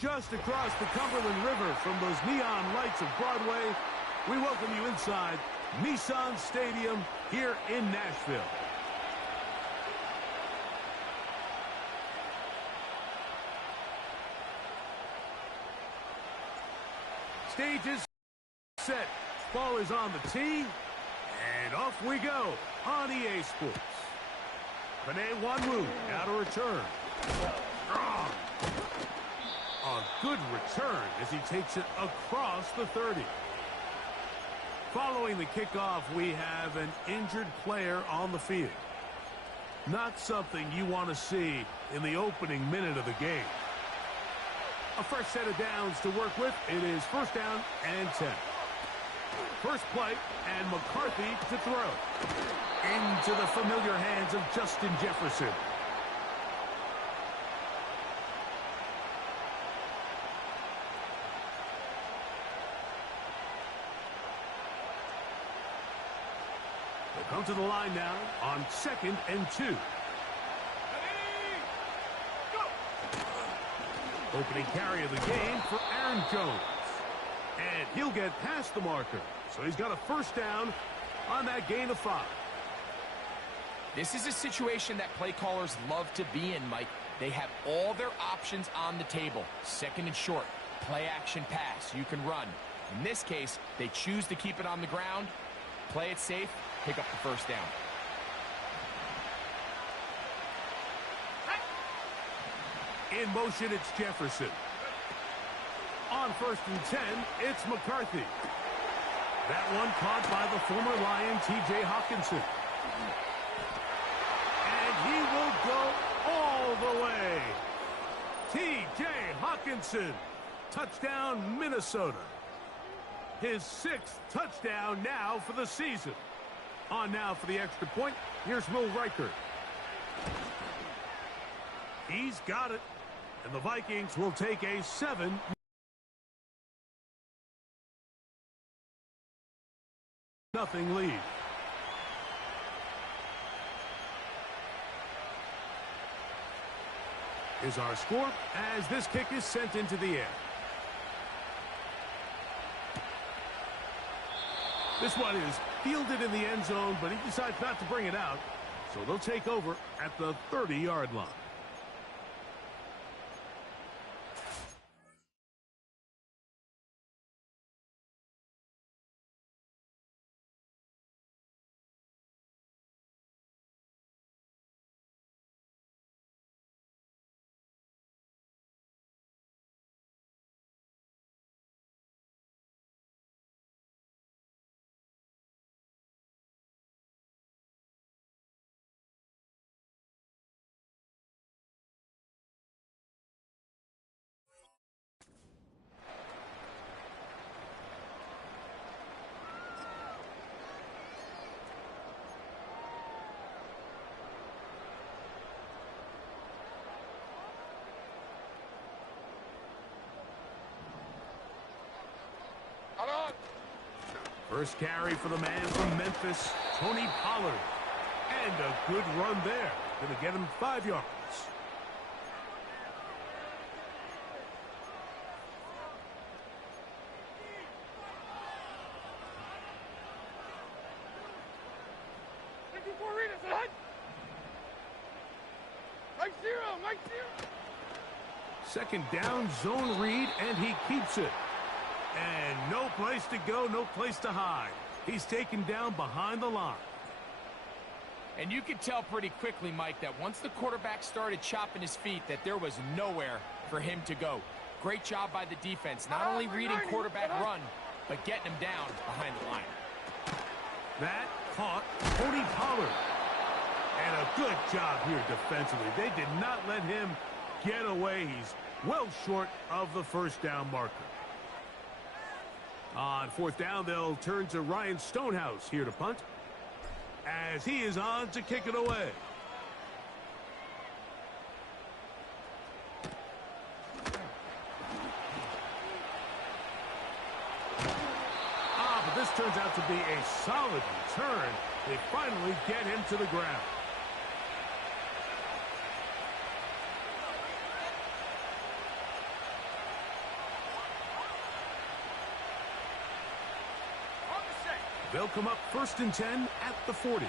just across the Cumberland River from those neon lights of Broadway, we welcome you inside Nissan Stadium here in Nashville. Stage is set. Ball is on the tee. And off we go on EA Sports. Panay Wanwu, now to return. Strong. A good return as he takes it across the 30. Following the kickoff, we have an injured player on the field. Not something you want to see in the opening minute of the game. A fresh set of downs to work with. It is first down and 10. First play, and McCarthy to throw. Into the familiar hands of Justin Jefferson. They'll come to the line now on 2nd and 2. Opening carry of the game for Aaron Jones. And he'll get past the marker. So he's got a first down on that gain of 5. This is a situation that play callers love to be in, Mike. They have all their options on the table. 2nd and short, play action pass, you can run. In this case, they choose to keep it on the ground, play it safe, pick up the first down. In motion, it's Jefferson. On 1st and 10, it's McCarthy. That one caught by the former Lion, T.J. Hawkinson. And he will go all the way. T.J. Hawkinson. Touchdown, Minnesota. His 6th touchdown now for the season. On now for the extra point, here's Will Reichert. He's got it. And the Vikings will take a 7-0 lead. Is our score as this kick is sent into the air. This one is fielded in the end zone, but he decides not to bring it out. So they'll take over at the 30-yard line. First carry for the man from Memphis, Tony Pollard. And a good run there. Going to get him 5 yards. Second down, zone read, and he keeps it. And no place to go, no place to hide. He's taken down behind the line. And you could tell pretty quickly, Mike, that once the quarterback started chopping his feet, that there was nowhere for him to go. Great job by the defense, not only reading quarterback run, but getting him down behind the line. That caught Tony Pollard. And a good job here defensively. They did not let him get away. He's well short of the first down marker. On 4th down, they'll turn to Ryan Stonehouse here to punt, as he is on to kick it away. But this turns out to be a solid return. They finally get him to the ground. They'll come up 1st and 10 at the 40.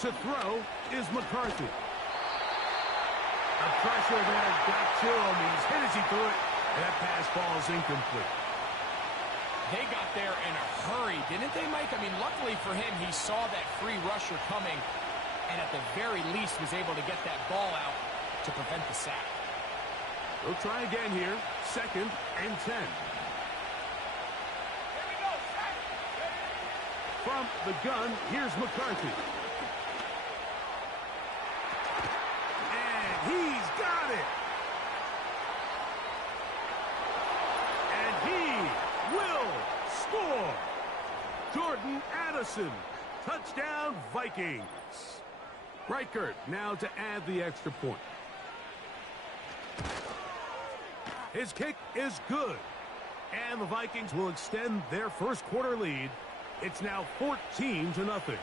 To throw is McCarthy. The pressure there got to him. He's hit as he threw it, and that pass falls incomplete. They got there in a hurry, didn't they, Mike? I mean, luckily for him, he saw that free rusher coming, and at the very least was able to get that ball out to prevent the sack. We'll try again here. 2nd and 10. From the gun, here's McCarthy. And he's got it. And he will score. Jordan Addison. Touchdown, Vikings. Reichert now to add the extra point. His kick is good. And the Vikings will extend their first quarter lead. It's now 14-0.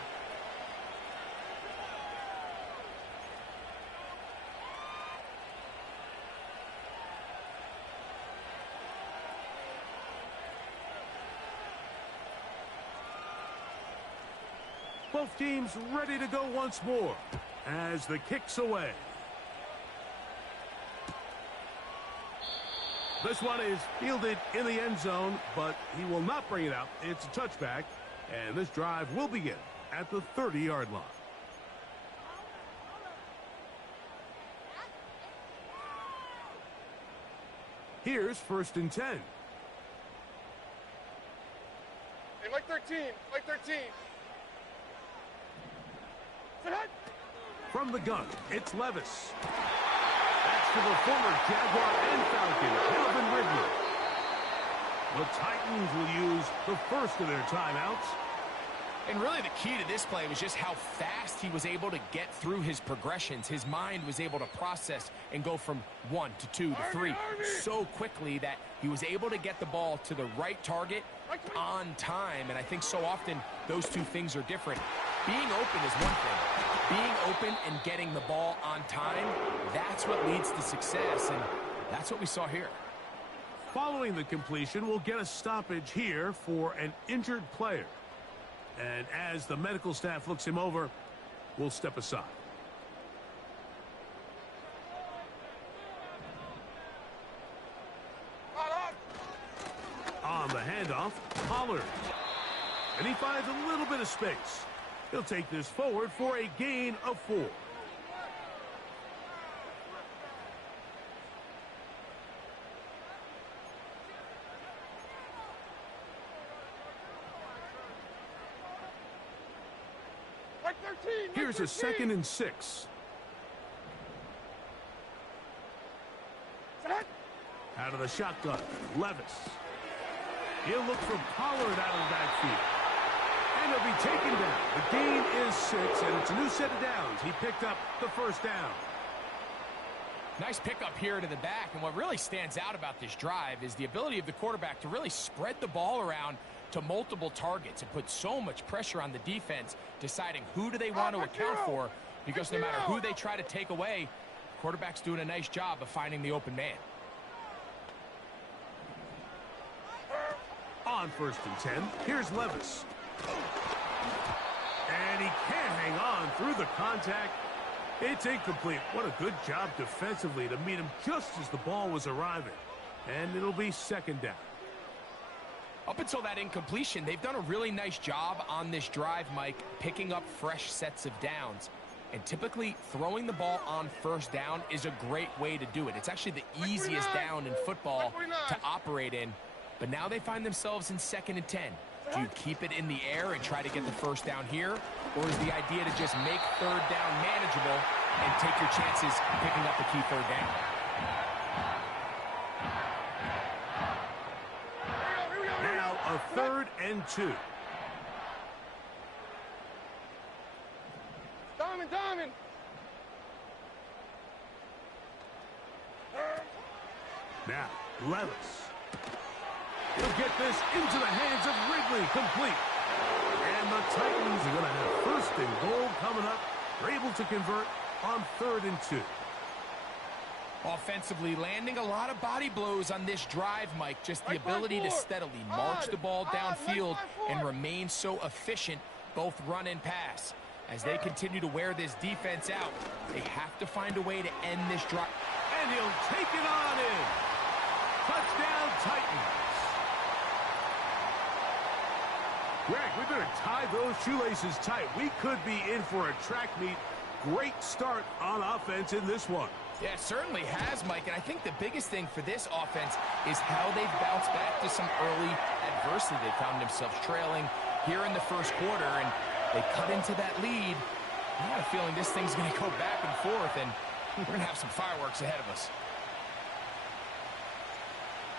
Both teams ready to go once more as the kick's away. This one is fielded in the end zone, but he will not bring it out. It's a touchback, and this drive will begin at the 30-yard line. Here's 1st and 10. Hey, Mike 13, Mike 13. From the gun, it's Levis. That's to the former Jaguar and Falcon, Calvin Ridley. The Titans will use the first of their timeouts. And really the key to this play was just how fast he was able to get through his progressions. His mind was able to process and go from 1 to 2 to 3 so quickly that he was able to get the ball to the right target on time. And I think so often those two things are different. Being open is one thing. Being open and getting the ball on time, that's what leads to success, and that's what we saw here. Following the completion, we'll get a stoppage here for an injured player. And as the medical staff looks him over, we'll step aside. On the handoff, Pollard. And he finds a little bit of space. He'll take this forward for a gain of 4. Here's a 2nd and 6. Out of the shotgun, Levis. He'll look for Pollard out of the backfield. And he'll be taken down. The gain is 6, and it's a new set of downs. He picked up the first down. Nice pickup here to the back, and what really stands out about this drive is the ability of the quarterback to really spread the ball around to multiple targets and put so much pressure on the defense, deciding who do they want to account for, because no matter who they try to take away, the quarterback's doing a nice job of finding the open man. On 1st and 10, here's Levis. And he can't hang on through the contact. It's incomplete. What a good job defensively to meet him just as the ball was arriving. And it'll be 2nd down. Up until that incompletion, they've done a really nice job on this drive, Mike, picking up fresh sets of downs. And typically, throwing the ball on 1st down is a great way to do it. It's actually the easiest down in football to operate in. But now they find themselves in 2nd and 10. Do you keep it in the air and try to get the 1st down here? Or is the idea to just make 3rd down manageable and take your chances picking up the key 3rd down? Now a 3rd and 2. Diamond. Now, Levis. He'll get this into the hands of Ridley, complete. And the Titans are going to have 1st and goal coming up. They're able to convert on 3rd and 2. Offensively, landing a lot of body blows on this drive, Mike. Just the ability to steadily march the ball downfield and remain so efficient, both run and pass. As they continue to wear this defense out, they have to find a way to end this drive. And he'll take it on in. Touchdown, Titans. Greg, we better tie those shoelaces tight. We could be in for a track meet. Great start on offense in this one. Yeah, it certainly has, Mike, and I think the biggest thing for this offense is how they've bounced back to some early adversity. They found themselves trailing here in the first quarter, and they cut into that lead. I got a feeling this thing's going to go back and forth, and we're going to have some fireworks ahead of us.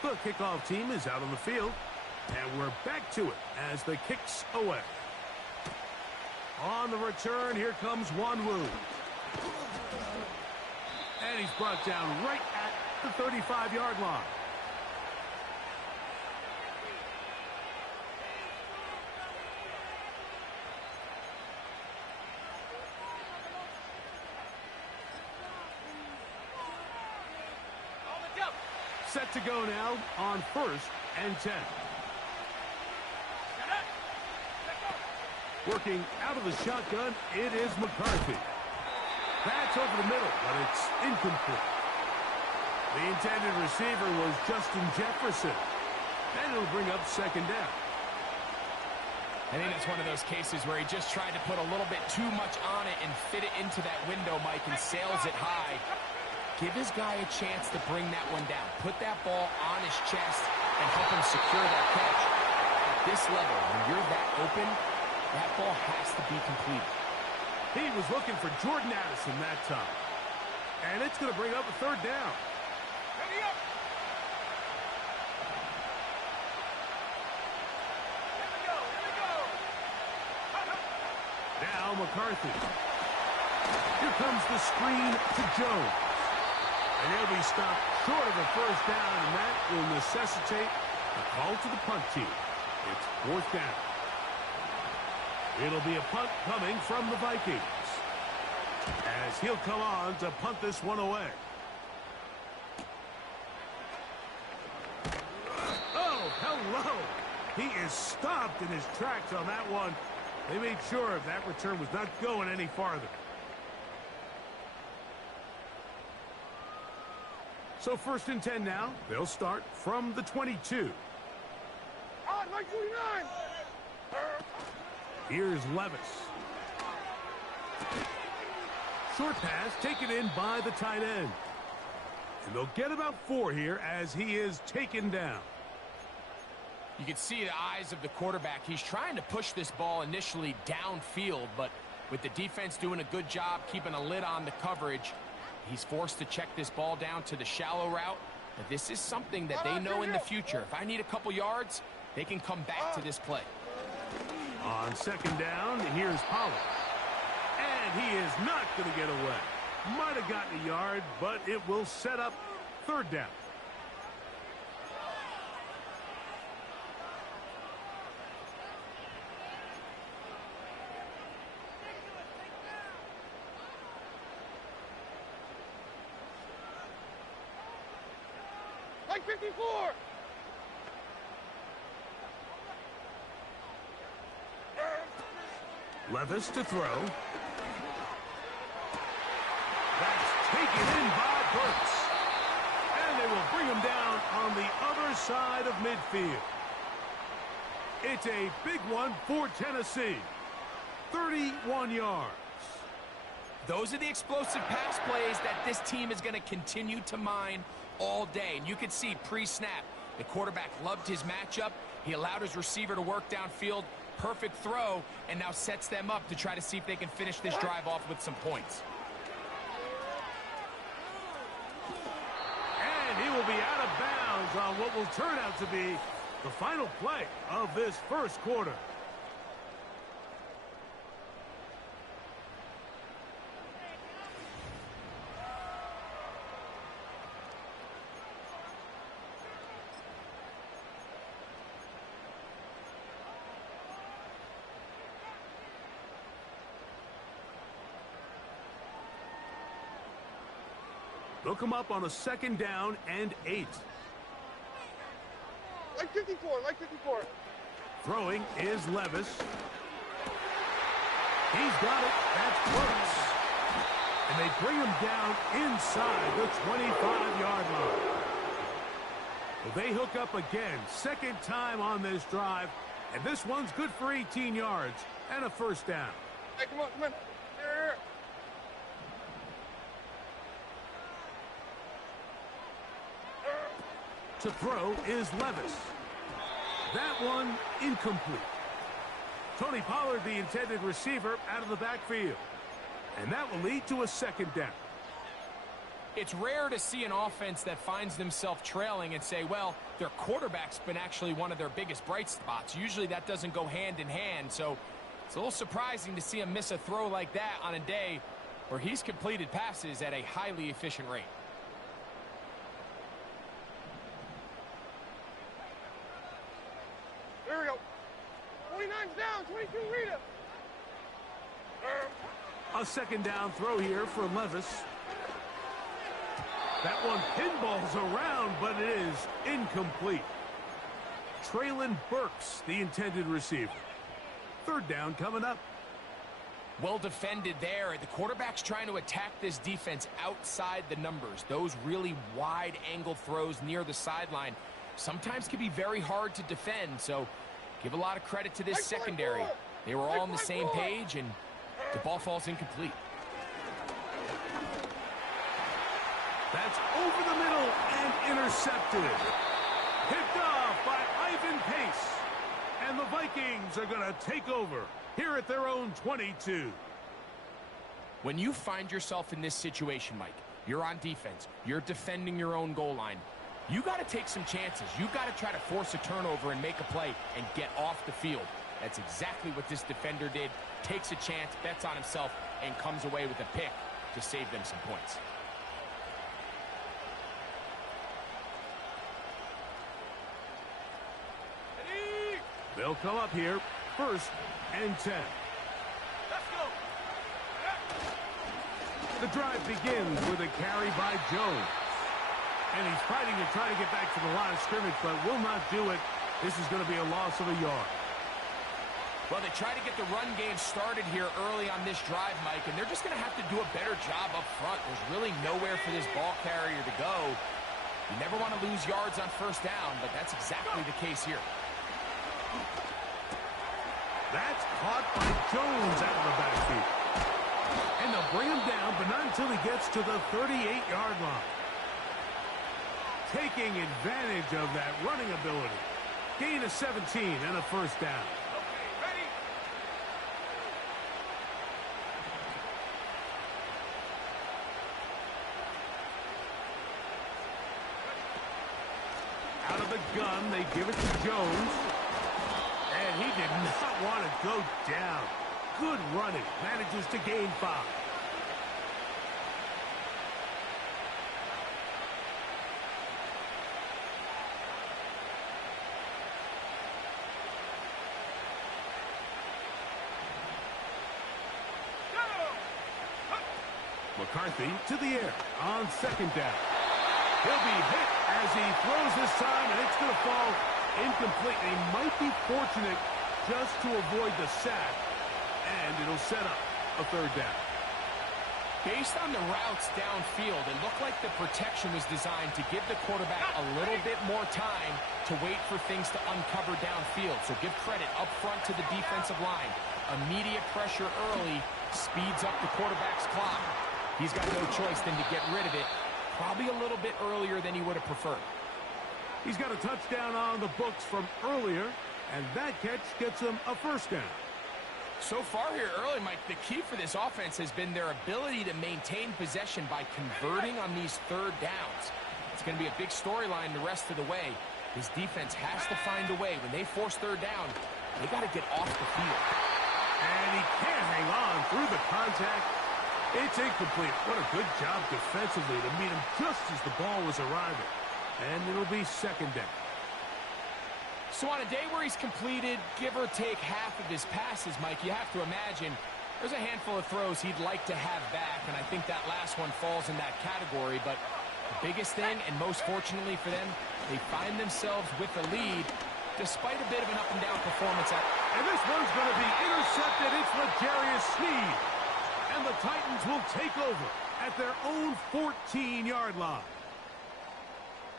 The kickoff team is out on the field, and we're back to it as the kicks away. On the return, here comes Wanwu. And he's brought down right at the 35-yard line. Set to go now on 1st and 10. Working out of the shotgun, it is McCarthy. Pass over the middle, but it's incomplete. The intended receiver was Justin Jefferson. And it'll bring up 2nd down. I think that's one of those cases where he just tried to put a little bit too much on it and fit it into that window, Mike, and sails it high. Give his guy a chance to bring that one down. Put that ball on his chest and help him secure that catch. At this level, when you're that open, that ball has to be completed. He was looking for Jordan Addison that time. And it's going to bring up a 3rd down. Ready up. Here we go. Now McCarthy. Here comes the screen to Jones. And he'll be stopped short of a 1st down, and that will necessitate a call to the punt team. It's 4th down. It'll be a punt coming from the Vikings, as he'll come on to punt this one away. Oh, hello. He is stopped in his tracks on that one. They made sure that return was not going any farther. So 1st and 10 now. They'll start from the 22. On, Mike 49. Here's Levis. Short pass taken in by the tight end. And they'll get about 4 here as he is taken down. You can see the eyes of the quarterback. He's trying to push this ball initially downfield, but with the defense doing a good job keeping a lid on the coverage, he's forced to check this ball down to the shallow route. But this is something that they know in the future. If I need a couple yards, they can come back to this play. On 2nd down, here's Pollard. And he is not going to get away. Might have gotten a yard, but it will set up 3rd down. Mike 54. Levis to throw. That's taken in by Burks. And they will bring him down on the other side of midfield. It's a big one for Tennessee. 31 yards. Those are the explosive pass plays that this team is going to continue to mine all day. And you can see pre-snap, the quarterback loved his matchup. He allowed his receiver to work downfield. Perfect throw, and now sets them up to try to see if they can finish this drive off with some points. And he will be out of bounds on what will turn out to be the final play of this first quarter. Hook him up on a 2nd down and 8. Like 54, like 54. Throwing is Levis. He's got it. That's close. And they bring him down inside the 25-yard line. Well, they hook up again. 2nd time on this drive. And this one's good for 18 yards and a 1st down. Hey, come on, come on. Here. To throw is Levis. That one incomplete. Tony Pollard, the intended receiver, out of the backfield. And that will lead to a 2nd down. It's rare to see an offense that finds themselves trailing and say, well, their quarterback's been actually one of their biggest bright spots. Usually that doesn't go hand in hand, so it's a little surprising to see him miss a throw like that on a day where he's completed passes at a highly efficient rate. There we go. 29's down, 22 Rita. A 2nd down throw here for Levis. That one pinballs around, but it is incomplete. Traylon Burks, the intended receiver. 3rd down coming up. Well defended there. The quarterback's trying to attack this defense outside the numbers. Those really wide angle throws near the sideline sometimes can be very hard to defend, so give a lot of credit to this secondary. They were all on the same page, and the ball falls incomplete. That's over the middle and intercepted. Picked off by Ivan Pace. And the Vikings are going to take over here at their own 22. When you find yourself in this situation, Mike, you're on defense, you're defending your own goal line, you got to take some chances. You got to try to force a turnover and make a play and get off the field. That's exactly what this defender did. Takes a chance, bets on himself, and comes away with a pick to save them some points. They'll come up here, 1st and 10. Let's go. The drive begins with a carry by Jones. And he's fighting to try to get back to the line of scrimmage, but will not do it. This is going to be a loss of a yard. Well, they try to get the run game started here early on this drive, Mike, and they're just going to have to do a better job up front. There's really nowhere for this ball carrier to go. You never want to lose yards on 1st down, but that's exactly the case here. That's caught by Jones out of the backfield. And they'll bring him down, but not until he gets to the 38-yard line. Taking advantage of that running ability. Gain of 17 and a 1st down. Okay, ready. Out of the gun, they give it to Jones. And he did not want to go down. Good running. Manages to gain 5. McCarthy to the air on 2nd down. He'll be hit as he throws this time, and it's going to fall incomplete. He might be fortunate just to avoid the sack, and it'll set up a 3rd down. Based on the routes downfield, it looked like the protection was designed to give the quarterback a little bit more time to wait for things to uncover downfield. So give credit up front to the defensive line. Immediate pressure early speeds up the quarterback's clock. He's got no choice than to get rid of it, probably a little bit earlier than he would have preferred. He's got a touchdown on the books from earlier, and that catch gets him a 1st down. So far here early, Mike, the key for this offense has been their ability to maintain possession by converting on these 3rd downs. It's going to be a big storyline the rest of the way. This defense has to find a way. When they force 3rd down, they got to get off the field. And he can't hang on through the contact. It's incomplete. What a good job defensively to meet him just as the ball was arriving. And it'll be 2nd down. So on a day where he's completed, give or take half of his passes, Mike, you have to imagine there's a handful of throws he'd like to have back, and I think that last one falls in that category, but The biggest thing, and most fortunately for them, they find themselves with the lead despite a bit of an up-and-down performance. And this one's going to be intercepted. It's L'Jarius Sneed. And the Titans will take over at their own 14-yard line.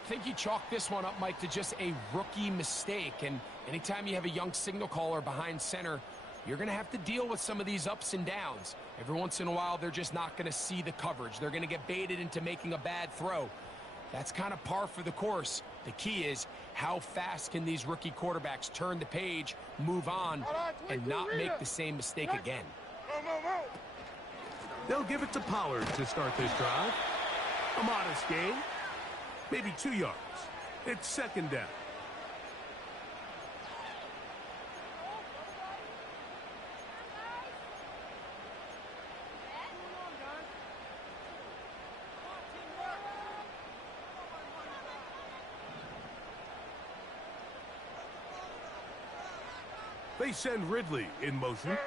I think you chalk this one up, Mike, to just a rookie mistake. And anytime you have a young signal caller behind center, you're going to have to deal with some of these ups and downs. Every once in a while, they're just not going to see the coverage. They're going to get baited into making a bad throw. That's kind of par for the course. The key is, how fast can these rookie quarterbacks turn the page, move on, and not make the same mistake again? They'll give it to Pollard to start this drive. A modest gain, maybe 2 yards. It's second down. They send Ridley in motion. And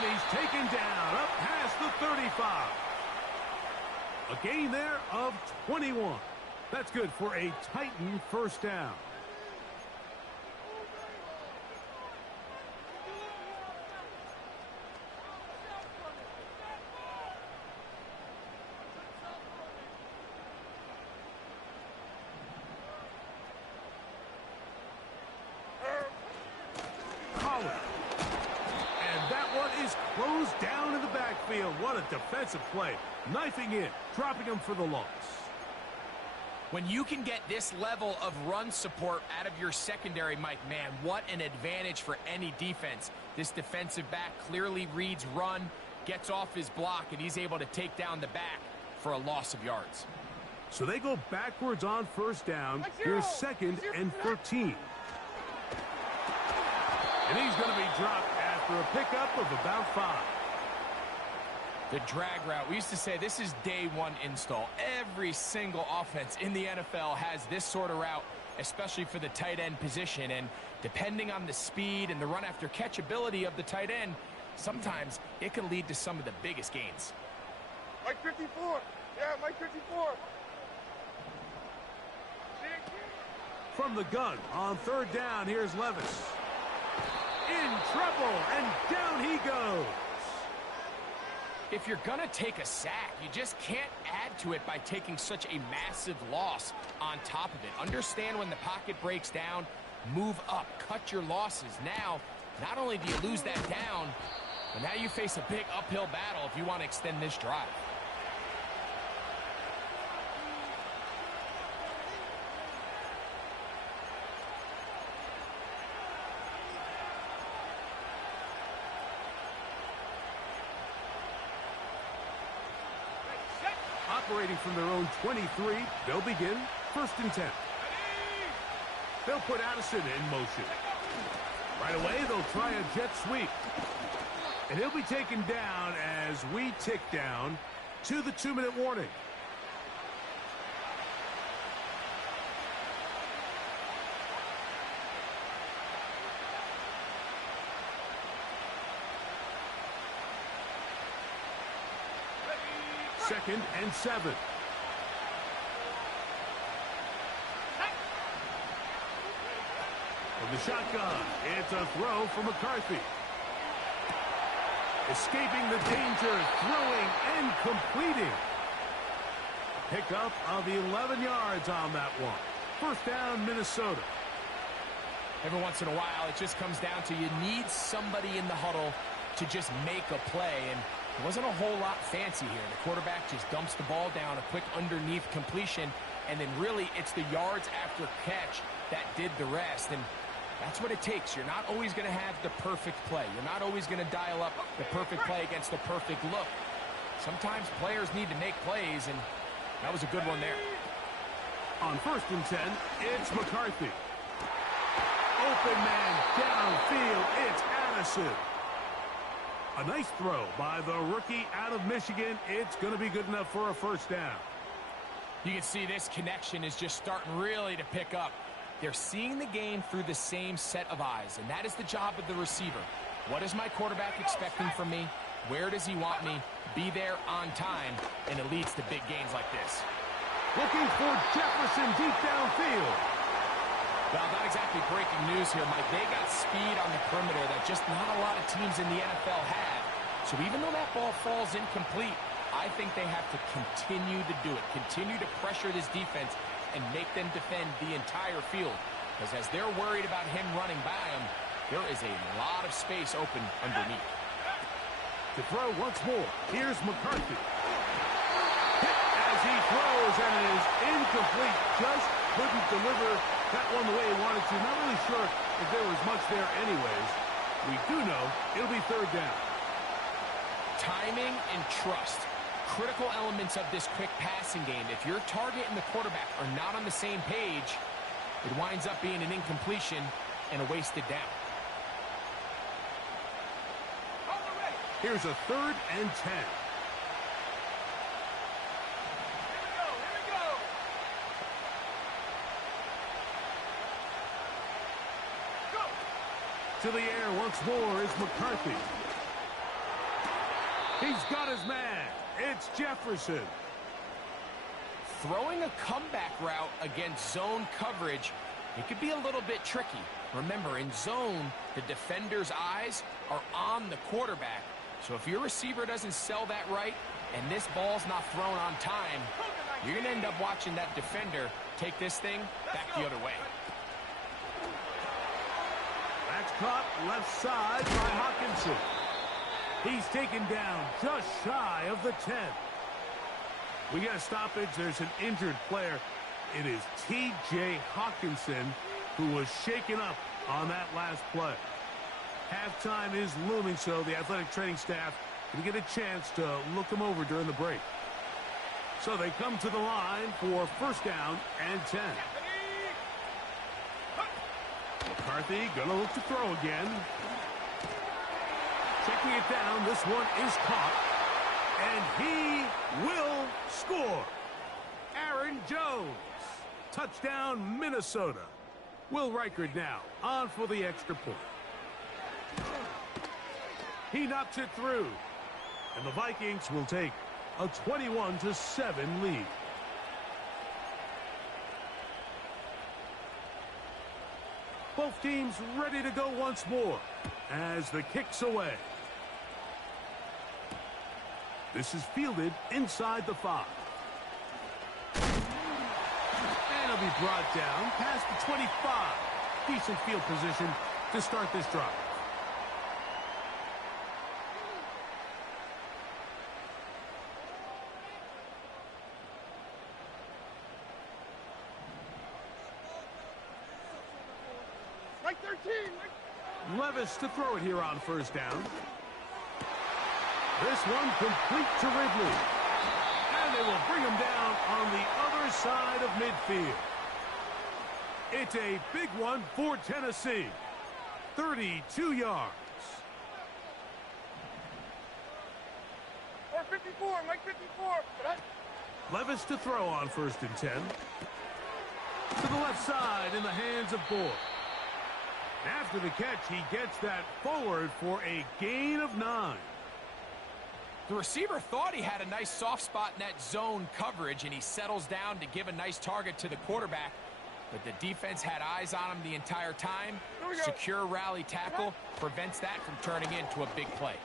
he's taken down up past the 35. A gain there of 21. That's good for a Titan first down. Closed down in the backfield. What a defensive play. Knifing in, dropping him for the loss. When you can get this level of run support out of your secondary, Mike, man, what an advantage for any defense. This defensive back clearly reads run, gets off his block, and he's able to take down the back for a loss of yards. So they go backwards on first down. Here's second and 13. And he's going to be dropped after a pickup of about 5. The drag route. We used to say this is day one install. Every single offense in the NFL has this sort of route, especially for the tight end position. And depending on the speed and the run after catch ability of the tight end, sometimes it can lead to some of the biggest gains. Mike 54. Yeah, Mike 54. From the gun on third down, here's Levis. In trouble, and down he goes. If you're going to take a sack, you just can't add to it by taking such a massive loss on top of it. Understand when the pocket breaks down, move up, cut your losses. Now, not only do you lose that down, but now you face a big uphill battle if you want to extend this drive. Operating from their own 23, they'll begin first and 10. They'll put Addison in motion. Right away, they'll try a jet sweep. And he'll be taken down as we tick down to the 2-minute warning. Second and 7. From the shotgun, it's a throw for McCarthy. Escaping the danger, throwing and completing. Pickup of 11 yards on that one. First down, Minnesota. Every once in a while, it just comes down to you need somebody in the huddle to just make a play, and it wasn't a whole lot fancy here. The quarterback just dumps the ball down, a quick underneath completion, and then really it's the yards after catch that did the rest. And that's what it takes. You're not always going to have the perfect play. You're not always going to dial up the perfect play against the perfect look. Sometimes players need to make plays, and that was a good one there. On first and 10, it's McCarthy. Open man downfield, it's Addison. A nice throw by the rookie out of Michigan. It's going to be good enough for a first down. You can see this connection is just starting really to pick up. They're seeing the game through the same set of eyes, and that is the job of the receiver. What is my quarterback expecting from me? Where does he want me? Be there on time, and it leads to big gains like this. Looking for Jefferson deep downfield. Well, not exactly breaking news here, Mike. They got speed on the perimeter that just not a lot of teams in the NFL have. So even though that ball falls incomplete, I think they have to continue to do it, continue to pressure this defense and make them defend the entire field. Because as they're worried about him running by them, there is a lot of space open underneath. To throw once more, here's McCarthy. Hit as he throws, and it is incomplete. Just couldn't deliver that one the way he wanted to. Not really sure if there was much there anyways. We do know it'll be third down. Timing and trust. Critical elements of this quick passing game. If your target and the quarterback are not on the same page, it winds up being an incompletion and a wasted down. Here's a 3rd and 10. Here we go. Go. To the air once more is McCarthy. He's got his man. It's Jefferson. Throwing a comeback route against zone coverage, it could be a little bit tricky. Remember, in zone, the defender's eyes are on the quarterback. So if your receiver doesn't sell that right and this ball's not thrown on time, you're going to end up watching that defender take this thing back the other way. That's caught left side by Hawkinson. He's taken down just shy of the 10. We got a stoppage. There's an injured player. It is T.J. Hawkinson who was shaken up on that last play. Halftime is looming, so the athletic training staff can get a chance to look him over during the break. So they come to the line for first down and 10. McCarthy gonna look to throw again. Checking it down, this one is caught. And he will score. Aaron Jones. Touchdown, Minnesota. Will Reichard now on for the extra point. He knocks it through. And the Vikings will take a 21-7 lead. Both teams ready to go once more as the kick's away. This is fielded inside the 5. And it'll be brought down past the 25. Decent field position to start this drive. Right 13. Levis to throw it here on first down. This one complete to Ridley. And they will bring him down on the other side of midfield. It's a big one for Tennessee. 32 yards. Or 54, Mike 54. Levis to throw on first and 10. To the left side in the hands of Boyd. After the catch, he gets that forward for a gain of 9. The receiver thought he had a nice soft spot in that zone coverage, and he settles down to give a nice target to the quarterback. But the defense had eyes on him the entire time. Secure rally tackle prevents that from turning into a big play.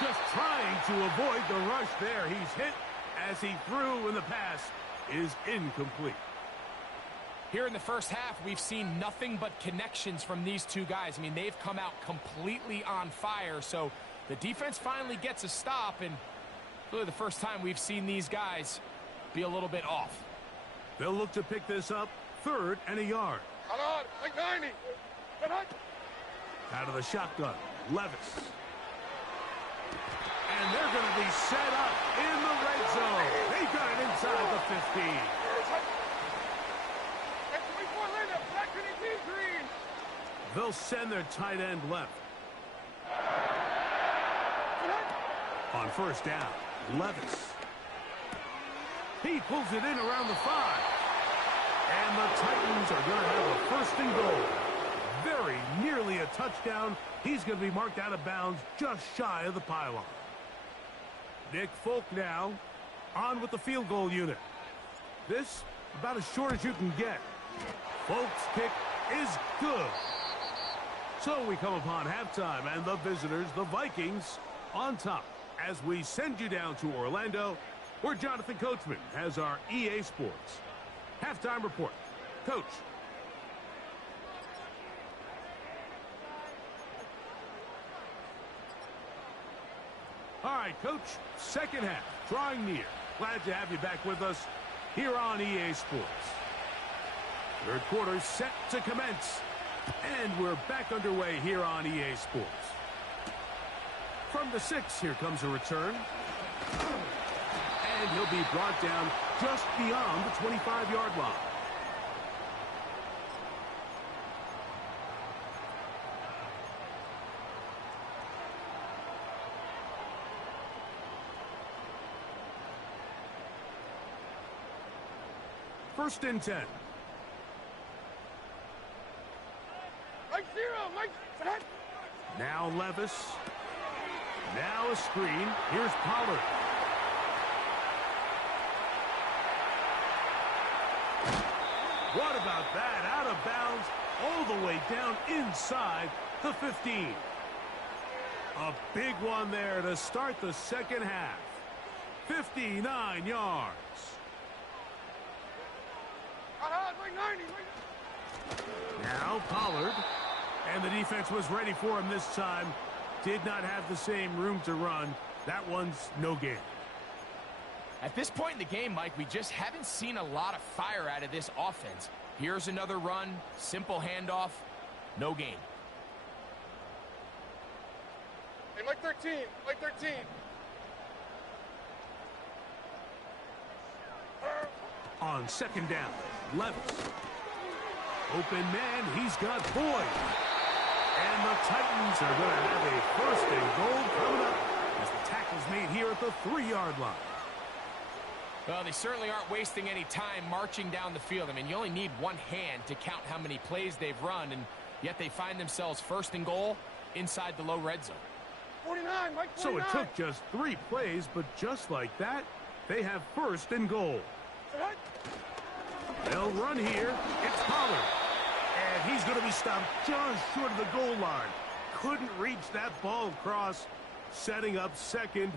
Just trying to avoid the rush there. He's hit as he threw, and the pass is incomplete. Here in the first half, we've seen nothing but connections from these two guys. I mean, they've come out completely on fire, so the defense finally gets a stop, and really the first time we've seen these guys be a little bit off. They'll look to pick this up, 3rd and a yard. On, like 90. Out of the shotgun, Levis. And they're going to be set up in the red zone. They got it inside the 15. They'll send their tight end left. On first down, Levis. He pulls it in around the 5. And the Titans are going to have a 1st and goal. very nearly a touchdown. He's going to be marked out of bounds just shy of the pylon. Nick Folk now on with the field goal unit. This about as short as you can get. Folk's kick is good. So we come upon halftime, and the visitors, the Vikings, on top as we send you down to Orlando, where Jonathan Coachman has our EA Sports halftime report. Coach. All right, Coach, second half, drawing near. Glad to have you back with us here on EA Sports. Third quarter set to commence, and we're back underway here on EA Sports. From the 6, here comes a return. And he'll be brought down just beyond the 25-yard line. First and 10. Mike zero, Mike set. Now Levis. Now a screen. Here's Pollard. What about that? Out of bounds all the way down inside the 15. A big one there to start the second half. 59 yards. Like 90, like... Now Pollard. And the defense was ready for him this time. Did not have the same room to run. That one's no gain. At this point in the game, Mike, we just haven't seen a lot of fire out of this offense. Here's another run, simple handoff, no gain. Hey, Mike 13, Mike 13. On second down, Levis. Open man, he's got Boyd. And the Titans are going to have a first and goal coming up as the tackle's made here at the 3-yard line. Well, they certainly aren't wasting any time marching down the field. I mean, you only need one hand to count how many plays they've run, and yet they find themselves first and goal inside the low red zone. 49, Mike 49. So it took just 3 plays, but just like that, they have first and goal. They'll run here. It's Pollard. And he's going to be stopped just short of the goal line. Couldn't reach that ball across, setting up second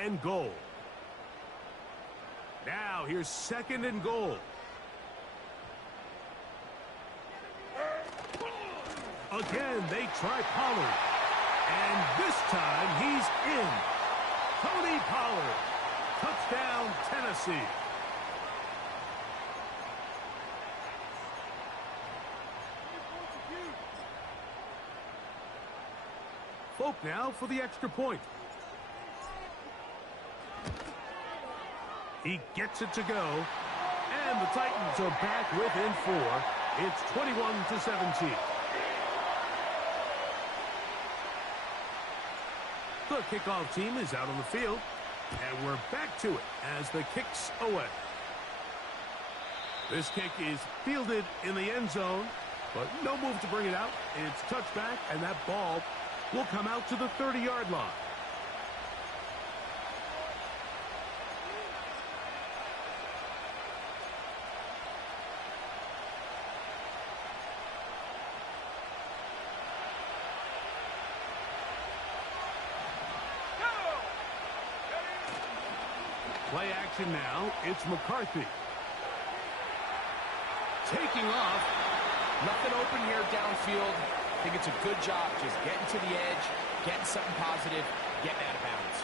and goal. Now here's second and goal. Again, they try Pollard. And this time he's in. Tony Pollard. Touchdown, Tennessee. Folk now for the extra point. He gets it to go. And the Titans are back within 4. It's 21-17. The kickoff team is out on the field. And we're back to it as the kick's away. This kick is fielded in the end zone, but no move to bring it out. It's touchback, and that ball will come out to the 30-yard line. Play action now. It's McCarthy. Taking off. Nothing open here downfield. I think it's a good job just getting to the edge, getting something positive, getting out of bounds.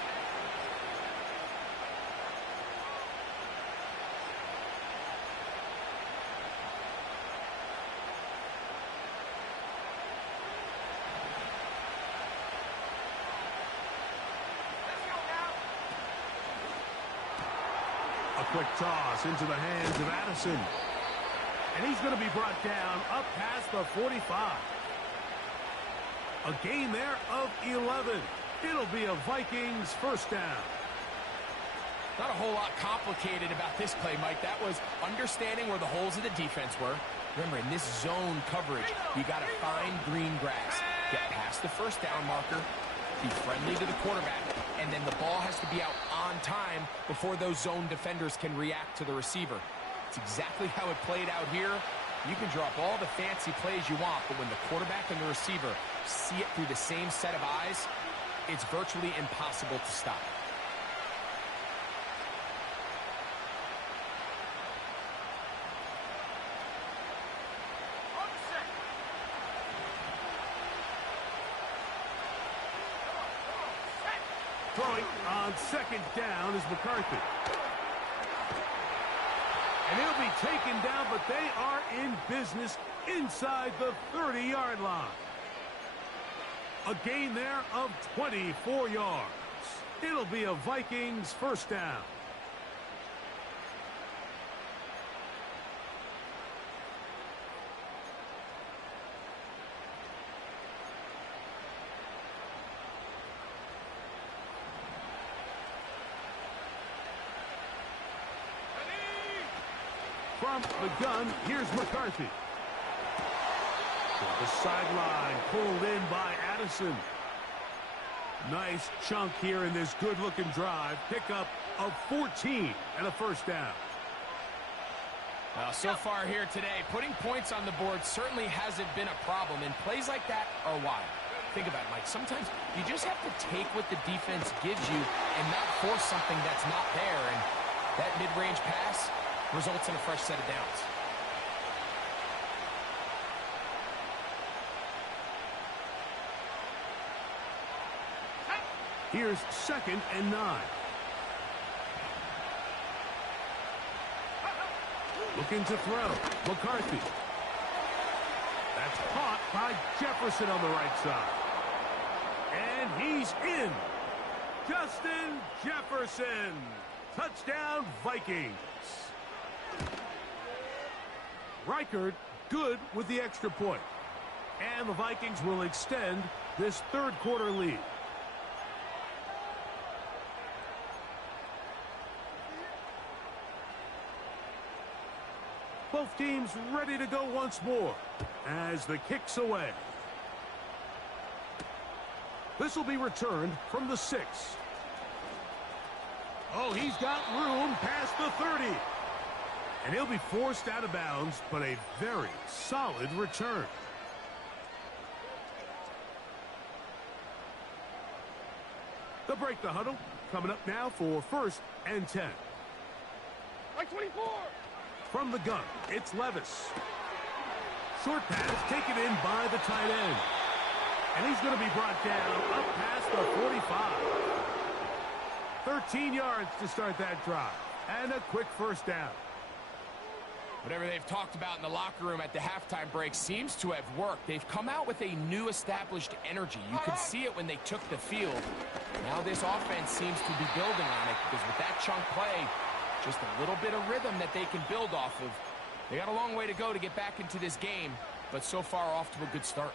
A quick toss into the hands of Addison. And he's going to be brought down up past the 45. A gain there of 11. It'll be a Vikings first down. Not a whole lot complicated about this play, Mike. That was understanding where the holes of the defense were. Remember, in this zone coverage, you got to find green grass. Get past the first down marker, be friendly to the quarterback, and then the ball has to be out on time before those zone defenders can react to the receiver. It's exactly how it played out here. You can drop all the fancy plays you want, but when the quarterback and the receiver see it through the same set of eyes, it's virtually impossible to stop. Throwing on second down is McCarthy. And he'll be taken down, but they are in business inside the 30-yard line. A gain there of 24 yards. It'll be a Vikings first down. From the gun, here's McCarthy. To the sideline, pulled in by Addison. Nice chunk here in this good-looking drive. Pickup of 14 and a first down. Well, so far here today, putting points on the board certainly hasn't been a problem, and plays like that are wild. Think about it, Mike. Sometimes you just have to take what the defense gives you and not force something that's not there, and that mid-range pass results in a fresh set of downs. Here's 2nd and 9. Looking to throw. McCarthy. That's caught by Jefferson on the right side. And he's in. Justin Jefferson. Touchdown, Vikings. Reichard good with the extra point. And the Vikings will extend this third quarter lead. Both teams ready to go once more as the kick's away. This will be returned from the 6. Oh, he's got room past the 30. And he'll be forced out of bounds, but a very solid return. They'll break the huddle. Coming up now for 1st and 10. Like 24. From the gun, it's Levis. Short pass taken in by the tight end. And he's going to be brought down up past the 45. 13 yards to start that drive. And a quick first down. Whatever they've talked about in the locker room at the halftime break seems to have worked. They've come out with a new established energy. You could see it when they took the field. Now this offense seems to be building on it because with that chunk play, just a little bit of rhythm that they can build off of. They got a long way to go to get back into this game, but so far off to a good start.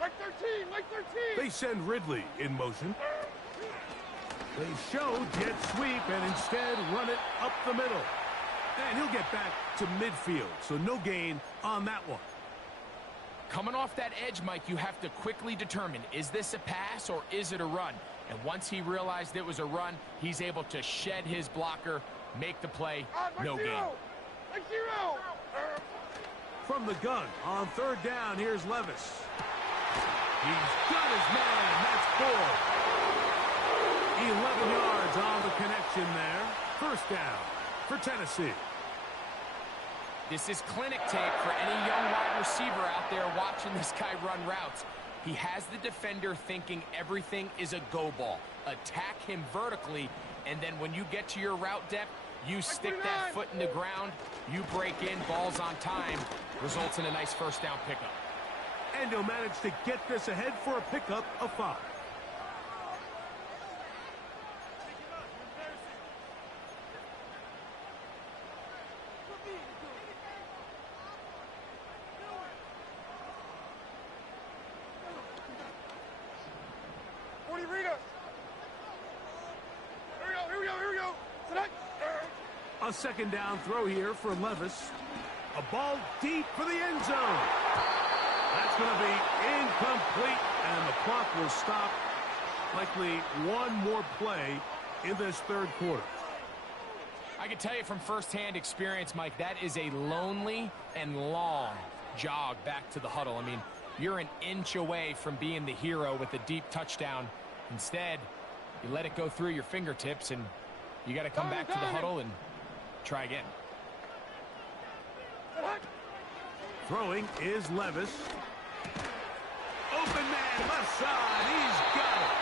Like 13, like 13. They send Ridley in motion. They show jet sweep and instead run it up the middle. And he'll get back to midfield, so no gain on that one. Coming off that edge, Mike, you have to quickly determine, is this a pass or is it a run? And once he realized it was a run, he's able to shed his blocker, make the play, no gain. Like 0. From the gun on 3rd down, here's Levis. He's got his man. That's 4. 11 yards on the connection there. First down for Tennessee. This is clinic tape for any young wide receiver out there watching this guy run routes. He has the defender thinking everything is a go ball. Attack him vertically, and then when you get to your route depth, you stick that foot in the ground, you break in, balls on time, results in a nice first down pickup. And he'll manage to get this ahead for a pickup of 5. A second down throw here for Levis. A ball deep for the end zone. That's going to be incomplete, and the clock will stop. Likely one more play in this third quarter. I can tell you from firsthand experience, Mike, that is a lonely and long jog back to the huddle. I mean, you're an inch away from being the hero with a deep touchdown. Instead, you let it go through your fingertips, and you got to come back to the huddle and try again. Throwing is Levis. Open man, left side. He's got it.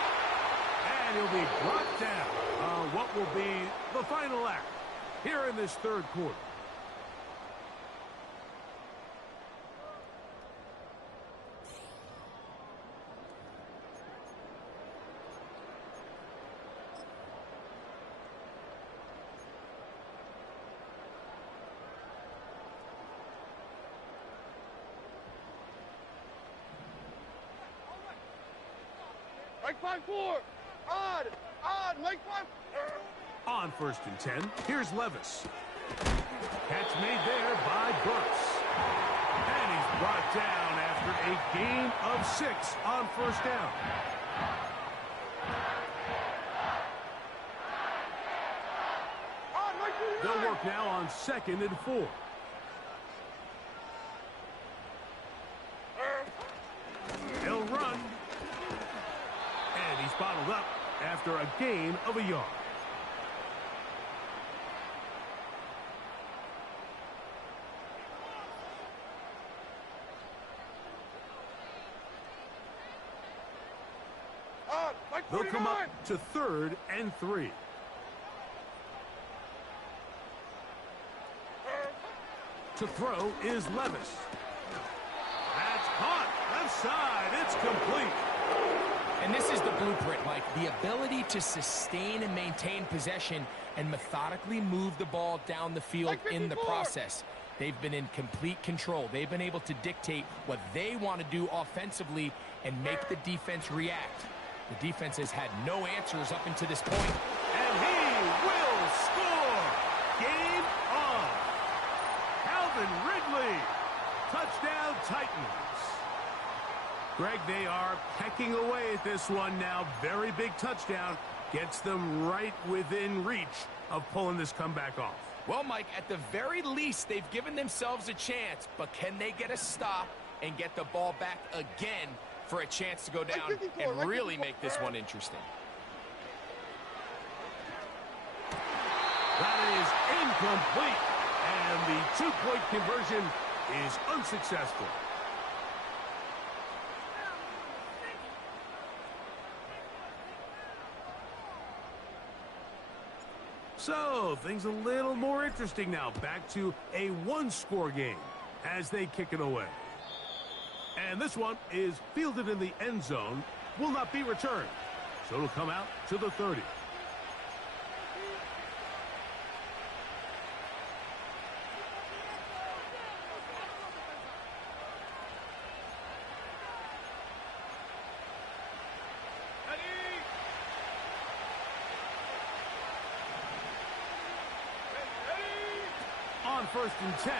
And he'll be brought down on what will be the final act here in this third quarter. Mike 5-4. Odd. Mike 5. On 1st and 10, here's Levis. Catch made there by Burks. And he's brought down after a gain of 6 on 1st down. They'll work now on 2nd and 4. He'll run. And he's bottled up after a gain of a yard. They'll come up to 3rd and 3. To throw is Levis. That's caught. Left side. It's complete. And this is the blueprint, Mike. The ability to sustain and maintain possession and methodically move the ball down the field in the process. They've been in complete control. They've been able to dictate what they want to do offensively and make the defense react. The defense has had no answers up until this point. And he will score. Game on. Calvin Ridley. Touchdown Titans. Greg, they are pecking away at this one now. Very big touchdown. Gets them right within reach of pulling this comeback off. Well, Mike, at the very least, they've given themselves a chance. But can they get a stop and get the ball back again for a chance to go down and really make this one interesting? That is incomplete. And the 2-point conversion is unsuccessful. So, things a little more interesting now. Back to a one-score game as they kick it away. And this one is fielded in the end zone, will not be returned. So it'll come out to the 30. On 1st and 10,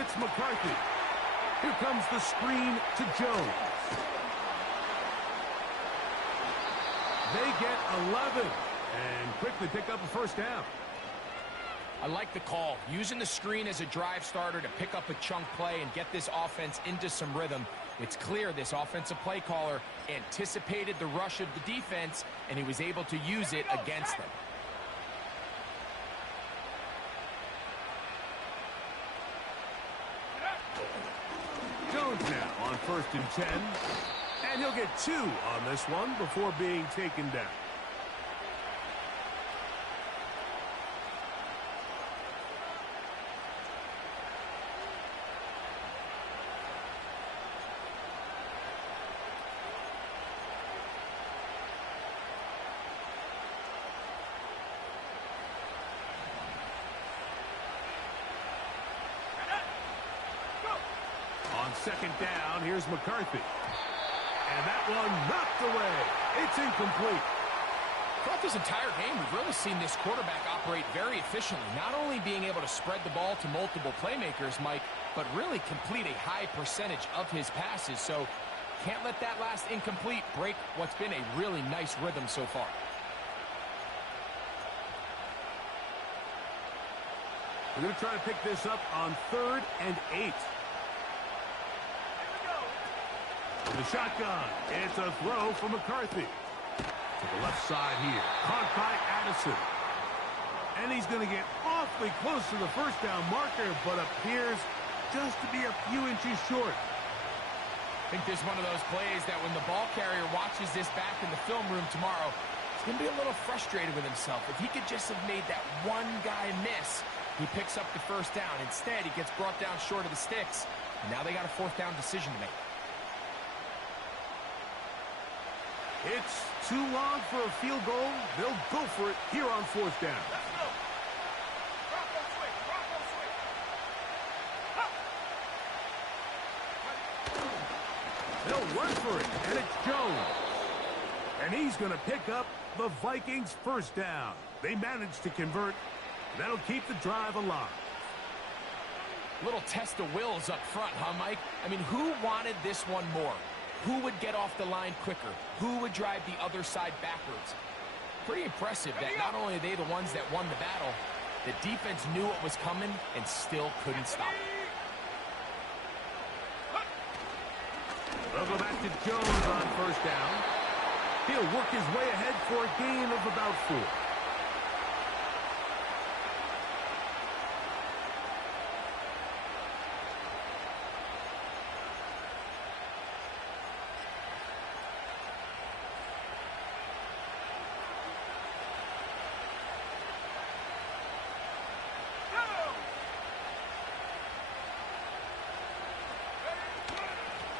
it's McCarthy. Here comes the screen to Jones. They get 11 and quickly pick up a 1st down. I like the call. Using the screen as a drive starter to pick up a chunk play and get this offense into some rhythm. It's clear this offensive play caller anticipated the rush of the defense, and he was able to use it against them. Jones now on 1st and 10. And he'll get 2 on this one before being taken down. On 2nd down, here's McCarthy. And that one knocked away. It's incomplete. Throughout this entire game, we've really seen this quarterback operate very efficiently, not only being able to spread the ball to multiple playmakers, Mike, but really complete a high percentage of his passes. So can't let that last incomplete break what's been a really nice rhythm so far. We're going to try to pick this up on 3rd and 8. The shotgun. It's a throw for McCarthy. To the left side here. Caught by Addison. And he's going to get awfully close to the first down marker, but appears just to be a few inches short. I think there's one of those plays that when the ball carrier watches this back in the film room tomorrow, he's going to be a little frustrated with himself. If he could just have made that one guy miss, he picks up the first down. Instead, he gets brought down short of the sticks. And now they got a 4th down decision to make. It's too long for a field goal. They'll go for it here on 4th down. Let's go. Bronco swing. Bronco swing. They'll run for it, and it's Jones. And he's going to pick up the Vikings' first down. They managed to convert. That'll keep the drive alive. Little test of wills up front, huh, Mike? I mean, who wanted this one more? Who would get off the line quicker? Who would drive the other side backwards? Pretty impressive that not only are they the ones that won the battle, the defense knew what was coming and still couldn't stop it. They'll go back to Jones on 1st down. He'll work his way ahead for a gain of about 4.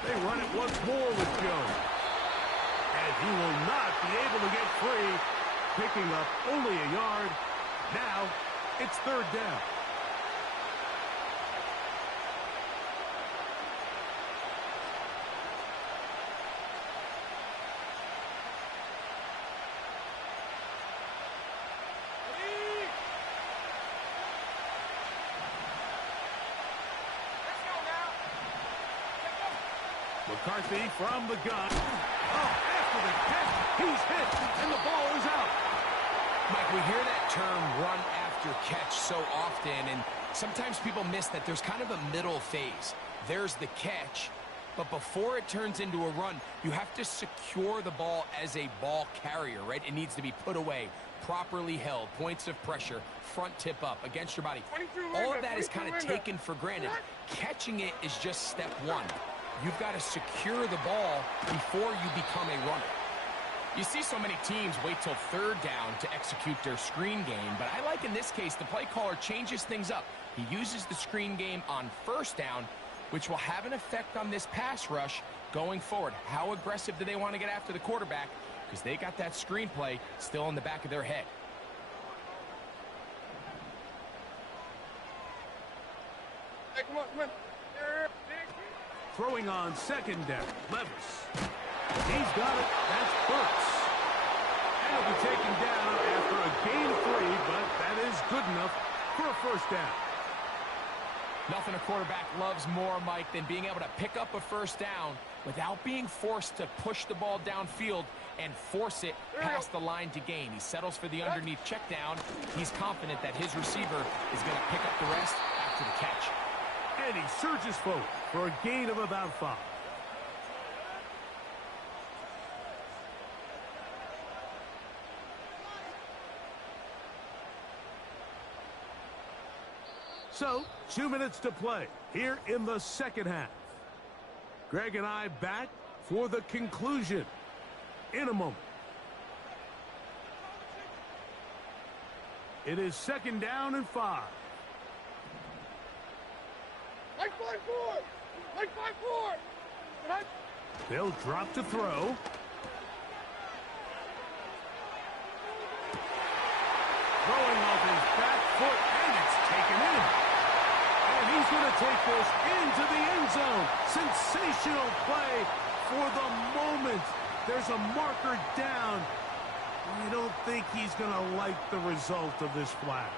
They run it once more with Jones. And he will not be able to get free, picking up only a yard. Now, it's 3rd down. McCarthy from the gun. Oh, after the catch, he's hit, and the ball is out. Mike, we hear that term run after catch so often, and sometimes people miss that there's kind of a middle phase. There's the catch, but before it turns into a run, you have to secure the ball as a ball carrier, right? It needs to be put away, properly held, points of pressure, front tip up against your body. All of that is kind of taken for granted. Catching it is just step 1. You've got to secure the ball before you become a runner. You see so many teams wait till 3rd down to execute their screen game, but I like in this case the play caller changes things up. He uses the screen game on 1st down, which will have an effect on this pass rush going forward. How aggressive do they want to get after the quarterback? Because they got that screen play still in the back of their head. Hey, come on, come on. Throwing on 2nd down, Levis. He's got it. That's Burks. And he'll be taken down after a gain of 3, but that is good enough for a 1st down. Nothing a quarterback loves more, Mike, than being able to pick up a 1st down without being forced to push the ball downfield and force it past the line to gain. He settles for the underneath check down. He's confident that his receiver is going to pick up the rest after the catch. And he surges forward for a gain of about 5. So, 2 minutes to play here in the 2nd half. Greg and I back for the conclusion in a moment. It is 2nd down and 5. Like 5-4! Like 5-4! They'll drop to throw. Throwing off his back foot, and it's taken in. And he's going to take this into the end zone. Sensational play for the moment. There's a marker down. I don't think he's going to like the result of this flag.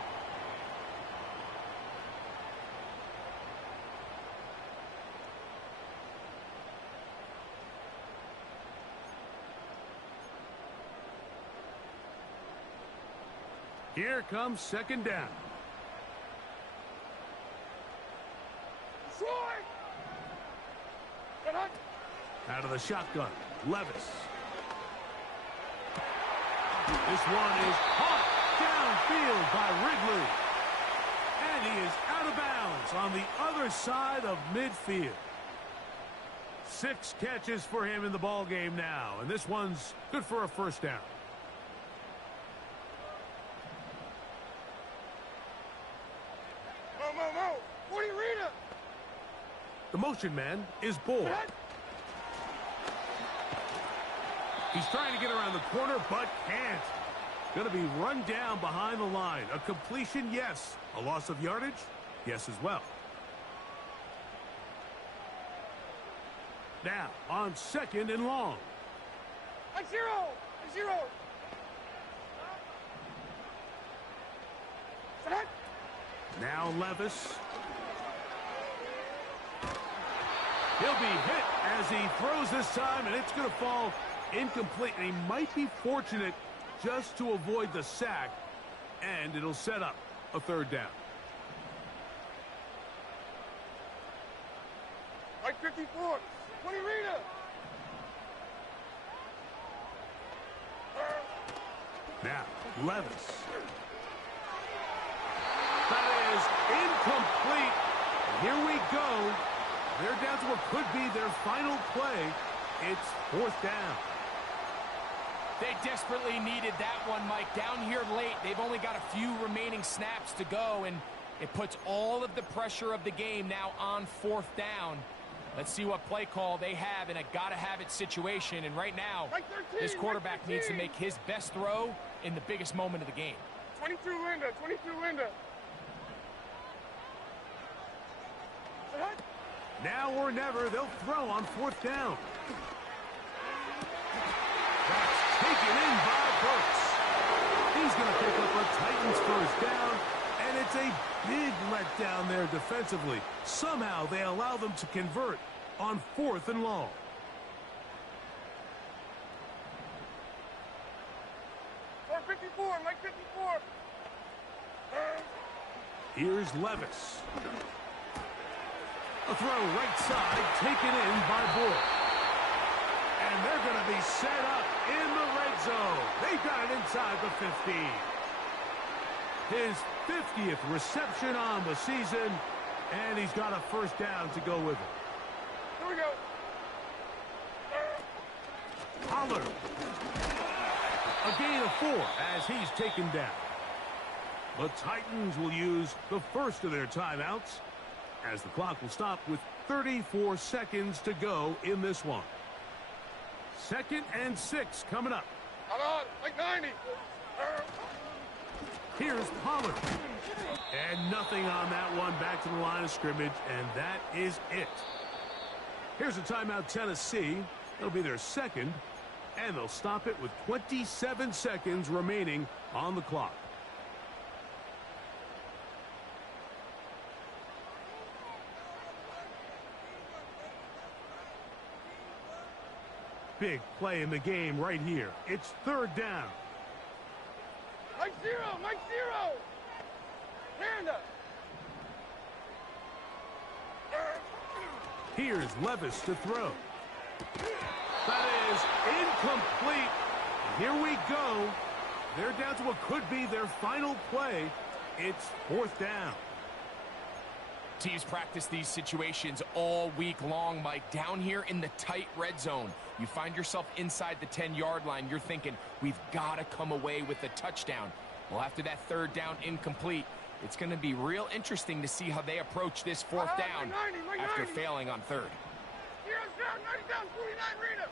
Here comes second down. Out of the shotgun, Levis. This one is caught downfield by Ridley. And he is out of bounds on the other side of midfield. 6 catches for him in the ball game now, and this one's good for a first down. The motion man is Bull. He's trying to get around the corner, but can't. Going to be run down behind the line. A completion, yes. A loss of yardage, yes as well. Now, on second and long. A zero. Now Levis. He'll be hit as he throws this time, and it's going to fall incomplete. And he might be fortunate just to avoid the sack, and it'll set up a third down. Mike 54, 20 Rita. Now, Levis. That is incomplete. Here we go. They're down to what could be their final play. It's fourth down. They desperately needed that one, Mike. Down here late, they've only got a few remaining snaps to go, and it puts all of the pressure of the game now on fourth down. Let's see what play call they have in a gotta-have-it situation. And right now, this quarterback needs to make his best throw in the biggest moment of the game. 22 Linda. Now or never, they'll throw on fourth down. That's taken in by Burks. He's going to pick up a Titans first down, and it's a big letdown there defensively. Somehow they allow them to convert on fourth and long. Mike 54. Here's Levis. A throw right side, taken in by Bull. And they're going to be set up in the red zone. They've got it inside the 50. His 50th reception on the season, and he's got a first down to go with it. Here we go. Pollard. A gain of 4 as he's taken down. The Titans will use the first of their timeouts, as the clock will stop with 34 seconds to go in this one. 2nd and 6 coming up. Hold on, like 90. Here's Pollard. And nothing on that one, back to the line of scrimmage, and that is it. Here's a timeout, Tennessee. It'll be their second, and they'll stop it with 27 seconds remaining on the clock. Big play in the game right here. It's third down. Mike 0. Panda. Here's Levis to throw. That is incomplete. Here we go. They're down to what could be their final play. It's fourth down. Teams practice these situations all week long, Mike. Down here in the tight red zone, you find yourself inside the 10-yard line. You're thinking, we've got to come away with a touchdown. Well, after that third down incomplete, it's going to be real interesting to see how they approach this fourth down after failing on third. Heroes down, 90 down, 49 Rita.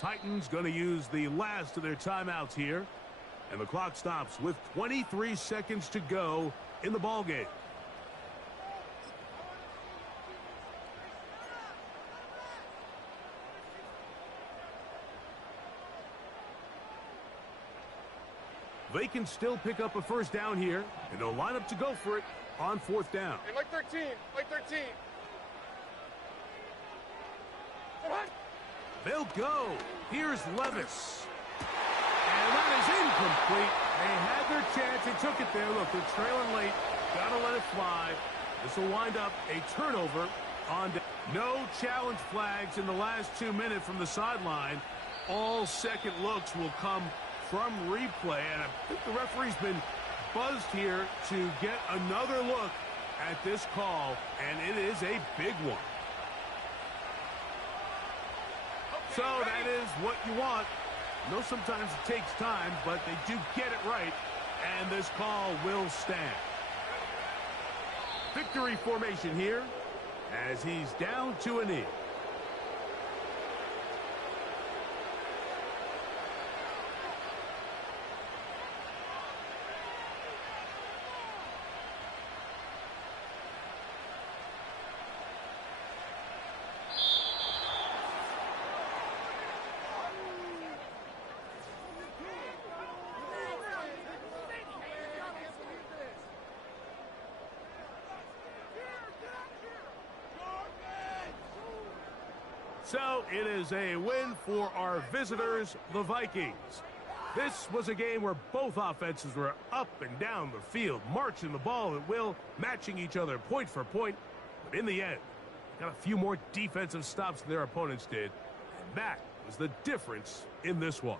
Titans going to use the last of their timeouts here. And the clock stops with 23 seconds to go in the ballgame. They can still pick up a first down here, and they'll line up to go for it on 4th down. Hey, Mike 13. Mike 13. They'll go. Here's Levis. And that is incomplete. They had their chance. They took it there. Look, they're trailing late. Got to let it fly. This will wind up a turnover on no challenge flags in the last 2 minutes from the sideline. All second looks will come from replay. And I think the referee's been buzzed here to get another look at this call. And it is a big one. So that is what you want. I know sometimes it takes time, but they do get it right, and this call will stand. Victory formation here as he's down to a knee. So it is a win for our visitors, the Vikings. This was a game where both offenses were up and down the field, marching the ball at will, matching each other point for point. But in the end, got a few more defensive stops than their opponents did. And that was the difference in this one.